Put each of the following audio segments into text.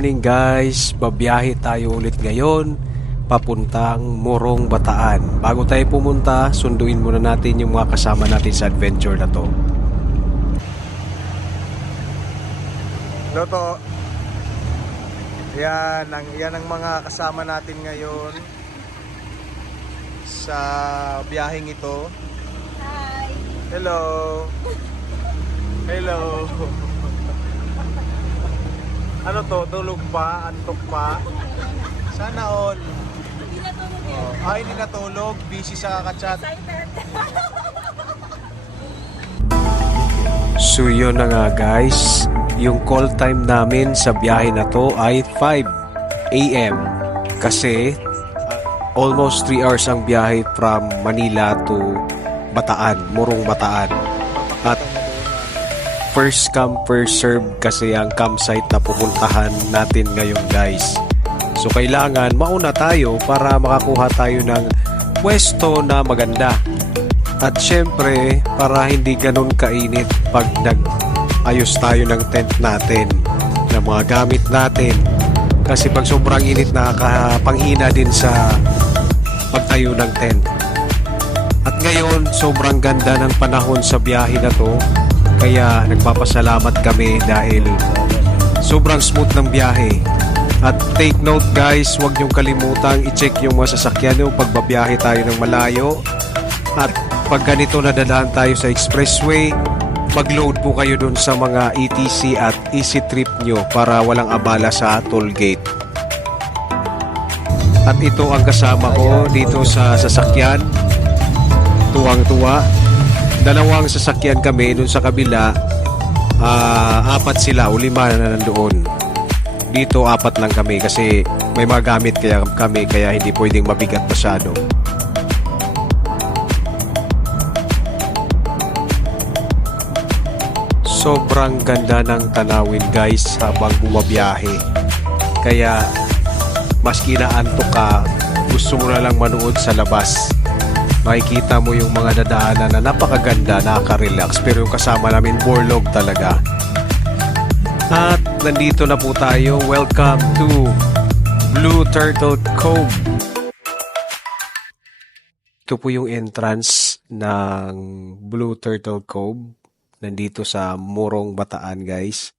morning guys, babiyahe tayo ulit ngayon papuntang Morong Bataan. Bago tayo pumunta, sunduin muna natin yung mga kasama natin sa adventure na to. Loto, yan ang mga kasama natin ngayon sa biyaheng ito. Hi! Hello! Hello! Ano to? Tulog pa? Antok pa? Sana all. Hindi natulog yun. Oh. Ay, hindi natulog. Busy sa kakachat. Excited. So yun na nga guys. Yung call time namin sa biyahe na to ay 5 AM. Kasi almost 3 hours ang biyahe from Manila to Bataan, Morong Bataan. At first come first serve kasi ang campsite na pupuntahan natin ngayon guys. So kailangan mauna tayo para makakuha tayo ng pwesto na maganda. At syempre para hindi ganun kainit pag nag-ayos tayo ng tent natin, ng mga gamit natin. Kasi pag sobrang init nakakapanghina din sa pagtayo ng tent. At ngayon sobrang ganda ng panahon sa biyahe na to. Kaya nagpapasalamat kami dahil sobrang smooth ng biyahe. At take note guys, huwag niyong kalimutang i-check yung mga sasakyan nyo pag babiyahe tayo ng malayo. At pag ganito nadadaan tayo sa expressway, mag-load po kayo dun sa mga ETC at easy trip nyo para walang abala sa toll gate. At ito ang kasama ko dito sa sasakyan. Tuwang-tuwa. Dalawang sasakyan kami dun sa kabila, 4 sila o 5 na nandoon. Dito 4 lang kami kasi may mga gamit kami kaya hindi pwedeng mabigat masyado. Sobrang ganda ng tanawin guys habang bumabiyahe. Kaya maski naantok ka, gusto mo na lang manood sa labas. Makikita mo yung mga dadaanan na napakaganda, nakaka-relax. Pero yung kasama namin, borlog talaga. At nandito na po tayo. Welcome to Blue Turtle Cove. Ito po yung entrance ng Blue Turtle Cove. Nandito sa Morong Bataan guys.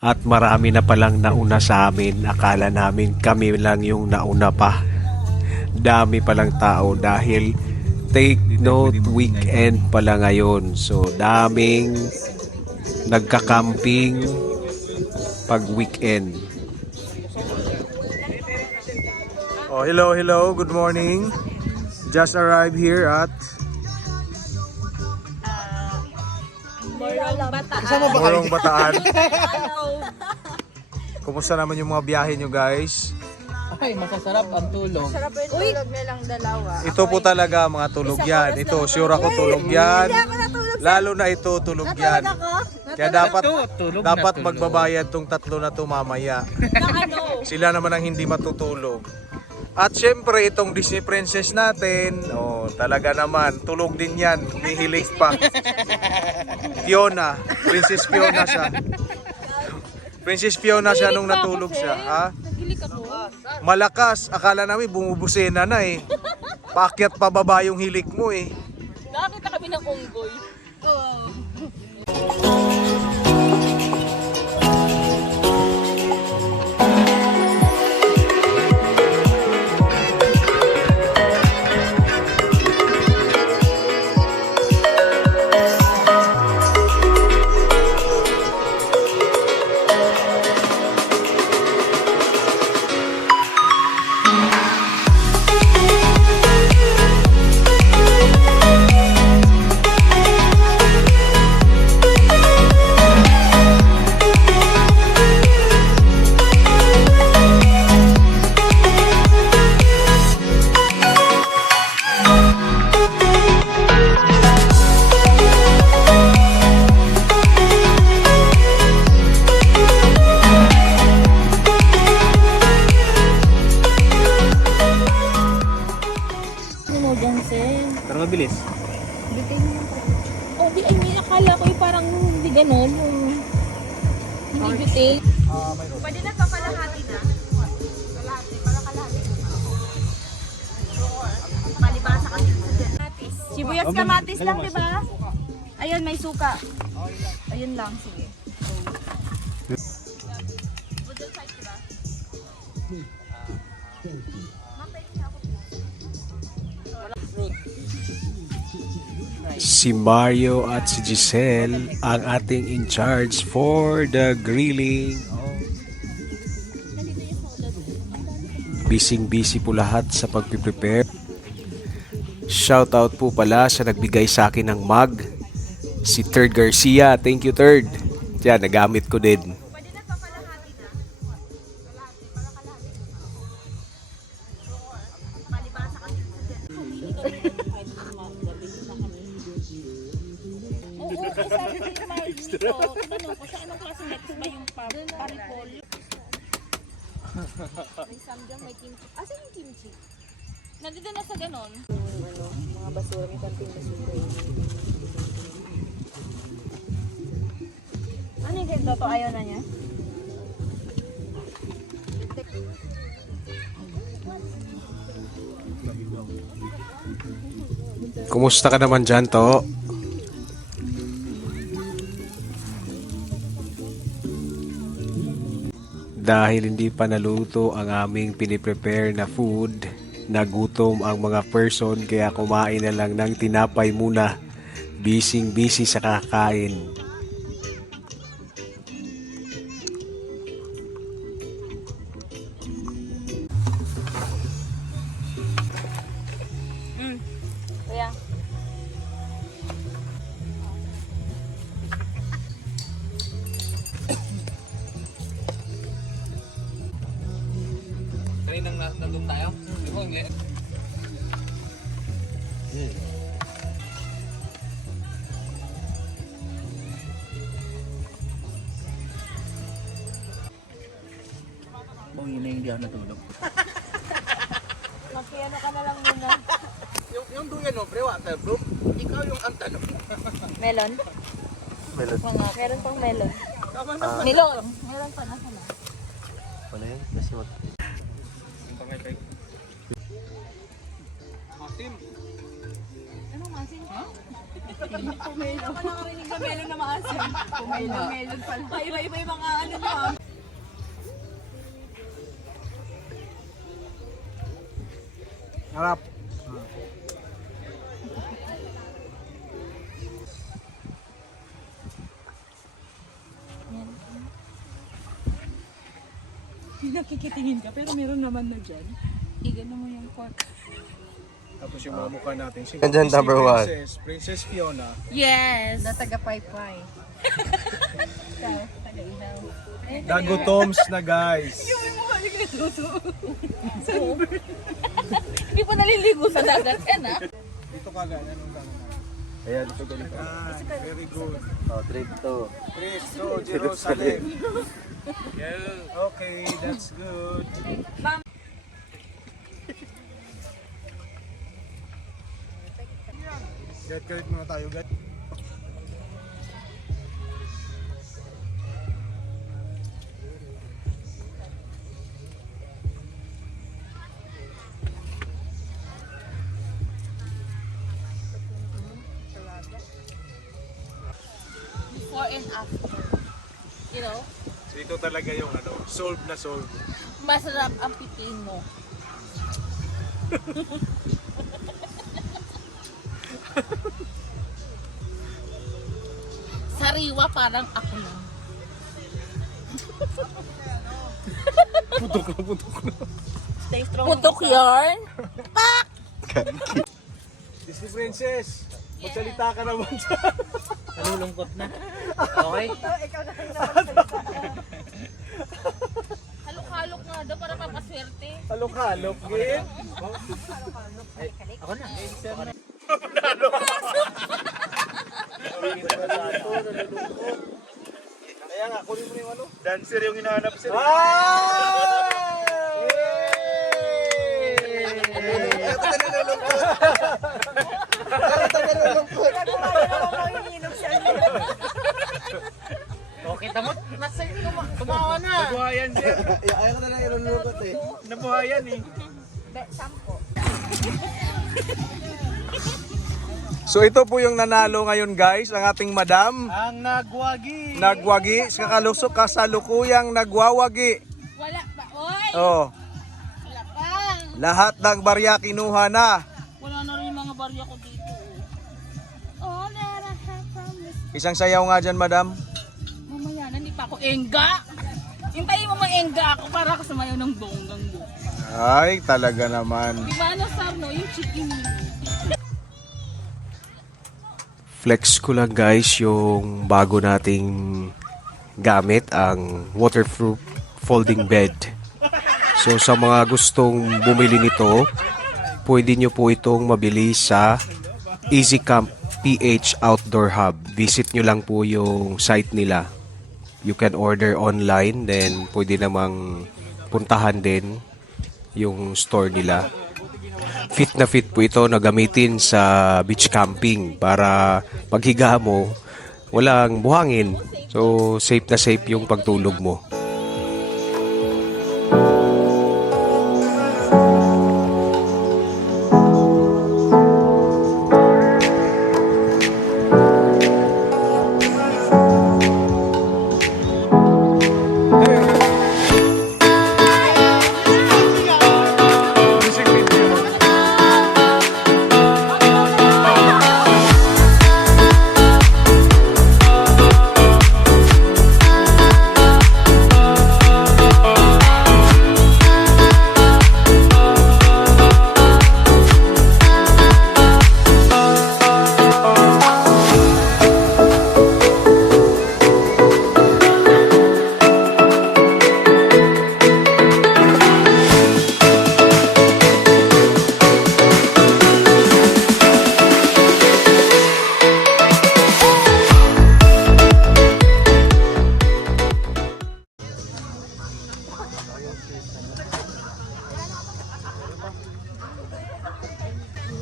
At marami na palang nauna sa amin. Akala namin kami lang yung nauna pa. Dami palang tao dahil take note weekend pala ngayon. So daming nagka-camping pag weekend. Oh, hello. Good morning. Just arrived here at Morong Bataan. Morong Bataan. Hello. Kumusta naman yung mga biyahe nyo guys? Ay, masasarap ang tulog. Sarap yung tulog nilang dalawa. Ito po talaga mga tulog yan. Ito, sure ako tulog yan. Lalo na ito, tulog yan. Kaya dapat magbabayad tong tatlo na to mamaya. Sila naman ang hindi matutulog. At syempre itong Disney Princess natin, oh, talaga naman, tulog din yan, hihilig pa. Fiona, Princess Fiona siya. Princess Fiona siya nung natulog siya. Ha? Malakas, akala namin bumubusena na eh. Paakyat pababa yung hilik mo eh. Nakakita kami ng unggoy. Bibitay. Pwede na to kalahati na. Kalahati, para kalahati. Palibasa kasi dyan. Sibuyas kamatis lang, di ba? Ayun, may suka. Ayun lang, sige. Si Mario at si Giselle ang ating in charge for the grilling. Busy po lahat sa pagpiprepare. Shoutout po pala sa nagbigay sa akin ng mug, si Third Garcia. Thank you, Third. Yan, nagamit ko din. Pwede na to kalahati na. Kalahati, para kalahati. Palibasa kasi dyan. Oo, sabi ko yung mga dito. Tanong ko, sa anong klase next ba yung paripol? May samgyang, may kimchi. Asan yung kimchi? Nandito na sa ganon. Mga basura, may kanting basura. Ano yung ganito to? Ayaw na niya? Kumusta ka naman dyan, To? Dahil hindi pa naluto ang aming piniprepare na food, nagutom ang mga person kaya kumain na lang ng tinapay muna. Busy sa kakain. Kuya. Kaninang nandun tayo? Di ba, hindi? Bangin na hindi ako natulog. Makiano ka na lang muna. Yung duyan mo, pre, waterproof. Ikaw yung ang tanong. Melon? Melon. Meron pang melon. Tama na. Melon? Meron pa, nasa na? Wala yan. Kasi wag. Masim. Anong masin? Ha? Pumelo. Ako nakarinig na melon na maasin. Pumelo, melon pala. Iba-iba yung mga ano nyo. Harap. Nakikitingin ka, pero meron naman na dyan. Igano mo yung pork. Tapos yung mga mukha natin. Si And then si number one. Princess Fiona. Yes! Na taga-pay-pay. Taga-inaw. Dagutoms na guys. Hindi pa naliligo sa dagat ka na. Dito ka gano'n. Anong gano'n? Ayan, dito ganito. Very good. Oh, trip to. Chris, to Jerusalem. Okay, that's good. Get credit muna tayo guys. Before and after. You know? So ito talaga yung ano, solved na solved. Masarap ang pitin mo. Sariwa parang ako lang. Putok na. Stay strong. Putok yarn. Disney Princess, magsalita ka naman dyan. Nalulungkot na. Okay? Halok-halok nga daw para mapaswerte. Halok-halok, game. Ako na. Kaya nga, kunin mo yung ano. Dancer yung hinahanap sila. Okay, tamot. Nasa tumawa na. Nabuhayan sir. Ayaw ko na lang ilulukot eh. Nabuhayan eh. So ito po yung nanalo ngayon guys, ang ating madam. Ang nagwagi. Nagwagi, kakalusok kasalukuyang nagwawagi. Wala pa. Oy! Oh, Wala pa. lahat ng barya kinuha na. Wala na rin yung mga barya ko dito. All that I have from this. Isang sayaw nga dyan, madam. Mamaya na, hindi pa ako engga. Hintayin mo ma-engga ako para ako sumayaw ng bonggang mo. Ay, talaga naman. Di ba ano, Sarno? Yung chicken mo. Flex ko lang guys yung bago nating gamit, ang waterproof folding bed. So sa mga gustong bumili nito, pwede nyo po itong mabili sa Easy Camp PH Outdoor Hub. Visit nyo lang po yung site nila. You can order online, then pwede namang puntahan din yung store nila. Fit na fit po ito na gamitin sa beach camping para paghiga mo, walang buhangin. So, safe na safe yung pagtulog mo.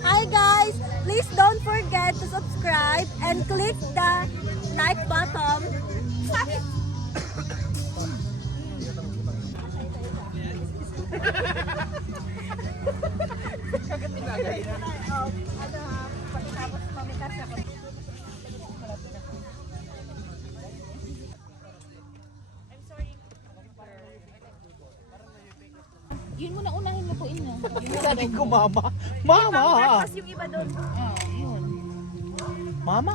Hi guys! Please don't forget to subscribe and click the like button. Yun muna, unahin mo po inyo. Sabi ko, mama. Mama. Tapos yung iba doon. Yun. Mama.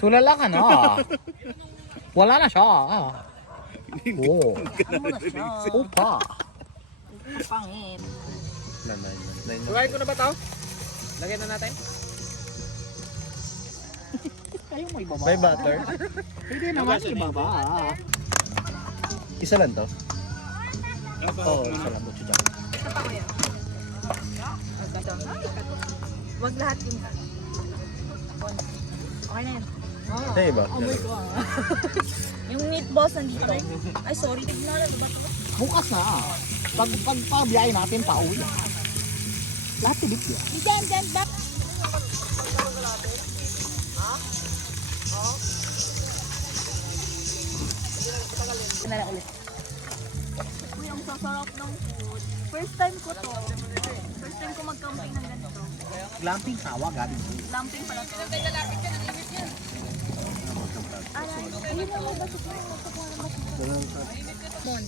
Tulala ka na. Wala na siya. Oo. Opa. Pangit. Suwain ko na ba ito? Lagyan na natin. Kayo may baba. May butter. Pwede naman ibaba. Isa lang to? Oo, isa lang. Wag lahat yung... Okay na yun. Ito iba. Yung meatballs nandito. Ay, sorry. Tignan na ba ito? Bukas na. Pag pabiyahe natin, pauwi. Lahat tibit yan. Diyan, back. Nala ulit. Uy, ang sasarap ng food. First time ko to. First time ko mag-camping ng ganito. Glamping sawa, gabi. Lamping pala to. Ayun na, may basit na. Mon.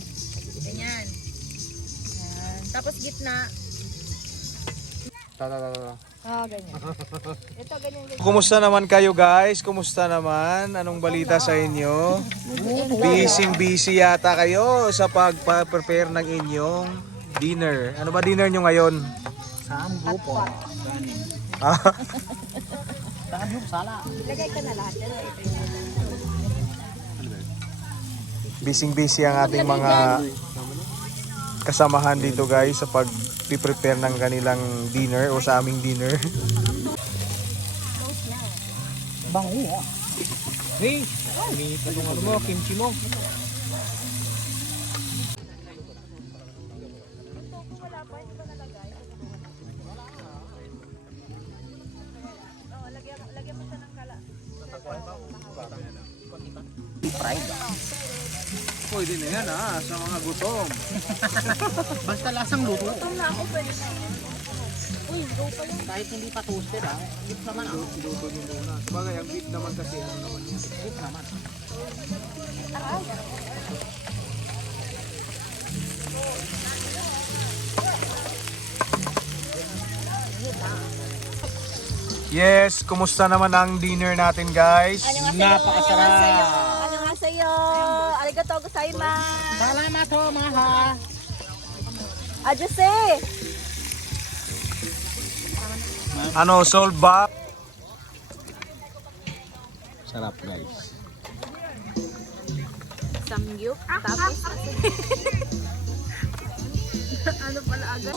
Ganyan. Yan. Tapos gitna. Ganyan. Ito, ganyan. Kumusta naman kayo guys? Kumusta naman? Anong balita sa inyo? Busy yata kayo sa pagpa-prepare ng inyong dinner. Ano ba dinner nyo ngayon? Saan grupo? Ah, Saan grupo sala? Lagay ka na lahat. busy ang ating mga kasamahan dito guys sa pag-prepare ng kanilang dinner o sa aming dinner. Bango ah. Hey! Minit na itong ano mo, kimchi mo. Wala pa. side. Pwede na yan sa mga gutom. Basta lasang luto. Na ako pwede. Kahit hindi pa toasted beef naman Luto nyo muna. Sabagay, ang beef naman kasi ano naman yan. Beef naman. Yes, kumusta naman ang dinner natin guys? Napakasarap. Annyeonghaseyo. Arigatou gozaimasu. Salamat ho mga ha. Ajuse. Ano, sold ba? Sarap guys. Samgyup. Tapos ano pala agad?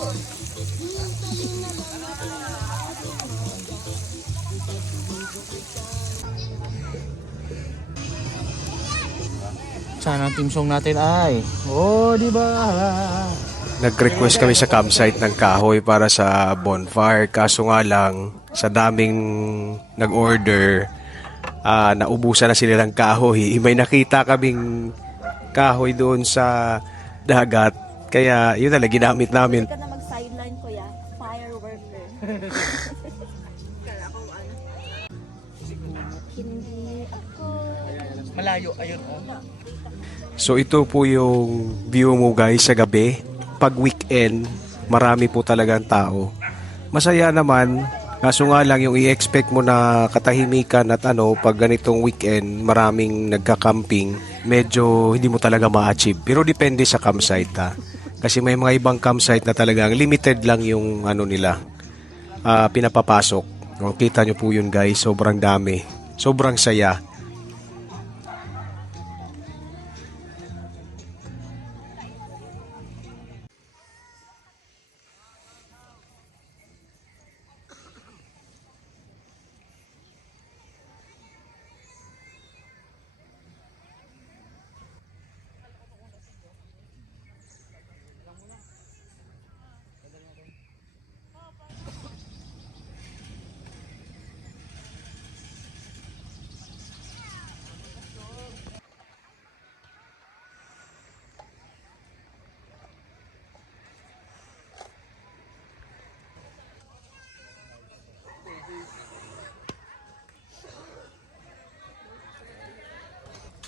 Sana ang team song natin ay. Di ba? Nag-request kami sa campsite ng kahoy para sa bonfire. Kaso nga lang, sa daming nag-order, naubusan na sila ng kahoy. May nakita kaming kahoy doon sa dagat. Kaya yun na lang ginamit namin. Hindi ka na mag-sideline kuya. Fire worker. Hindi ako. Malayo, ayun. So ito po yung view mo guys sa gabi. Pag weekend, marami po talagang tao. Masaya naman, kaso nga lang yung i-expect mo na katahimikan at pag ganitong weekend, maraming nagka-camping, medyo hindi mo talaga ma-achieve. Pero depende sa campsite Kasi may mga ibang campsite na talagang limited lang yung nila, pinapapasok. O, kita nyo po yun guys, sobrang dami. Sobrang saya.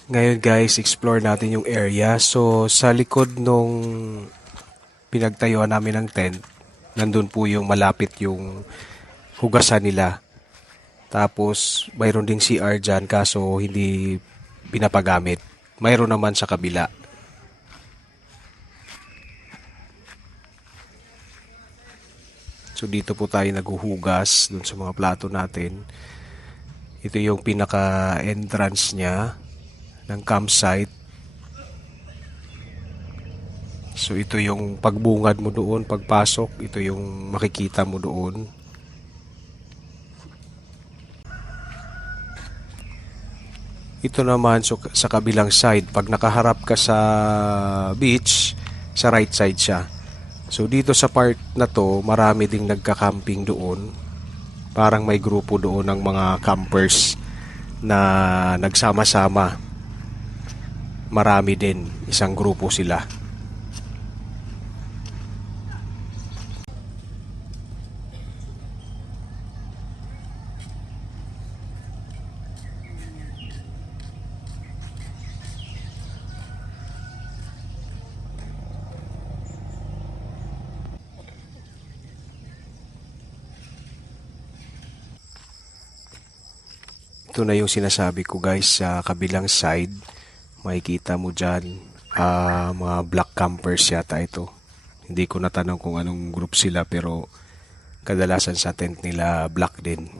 Ngayon guys, explore natin yung area. So sa likod nung pinagtayuan namin ng tent, nandun po yung malapit yung hugasan nila. Tapos mayroon ding CR dyan kaso hindi pinapagamit. Mayroon naman sa kabila. So dito po tayo naghuhugas dun sa mga plato natin. Ito yung pinaka-entrance niya ng campsite. So ito yung pagbungad mo doon, pagpasok, ito yung makikita mo doon. Ito naman so, sa kabilang side, pag nakaharap ka sa beach, sa right side siya. So dito sa part na to, marami ding nagka-camping doon. Parang may grupo doon ng mga campers na nagsama-sama. Marami din, isang grupo sila. Ito na yung sinasabi ko guys, sa kabilang side, makikita mo dyan, mga black campers yata ito. Hindi ko natanong kung anong group sila pero kadalasan sa tent nila black din.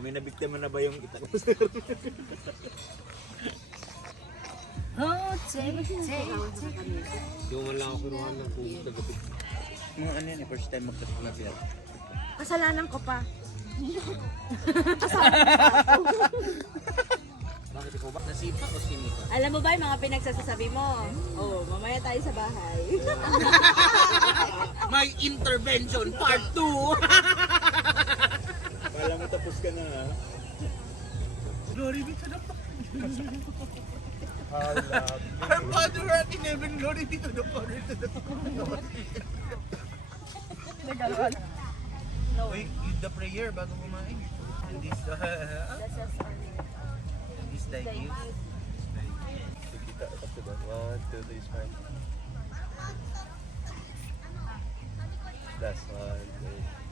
May nabiktima na ba yung kita ko, sir? Yung man lang ako kinuha ng kung tagapit. Mga ano yan, first time magkasulap yan. Kasalanan ko pa. Bakit ikaw ba? Nasipa o sinita? Alam mo ba yung mga pinagsasasabi mo? Oo, mamaya tayo sa bahay. May intervention part 2. Kala mo tapos ka na, ha? Glory be to the Our Father who art in heaven, glory be to the Father, to the Wait, read the prayer bago kumain. And this, this thy gift. Kita after that. 1, 2, 3, smile. That's 1, 2.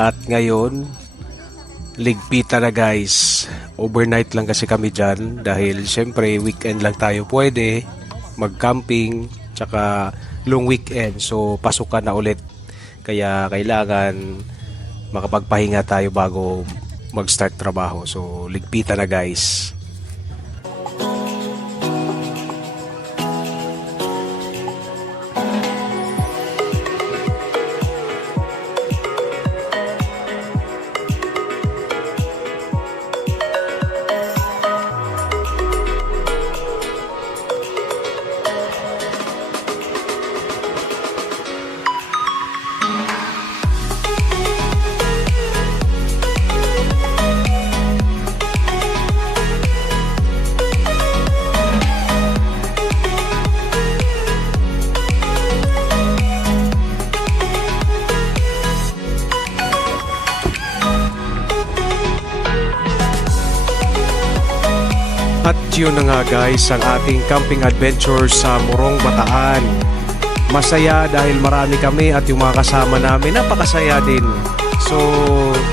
At ngayon, ligpita na guys. Overnight lang kasi kami dyan dahil syempre weekend lang tayo pwede mag-camping tsaka long weekend. So pasukan na ulit. Kaya kailangan makapagpahinga tayo bago mag-start trabaho. So ligpita na guys. At yun na nga guys ang ating camping adventure sa Morong Bataan. Masaya dahil marami kami at yung mga kasama namin napakasaya din. So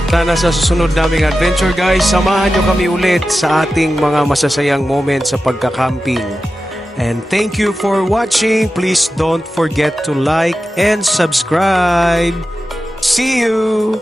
sana sa susunod naming adventure guys, samahan nyo kami ulit sa ating mga masasayang moments sa pagka-camping. And thank you for watching. Please don't forget to like and subscribe. See you!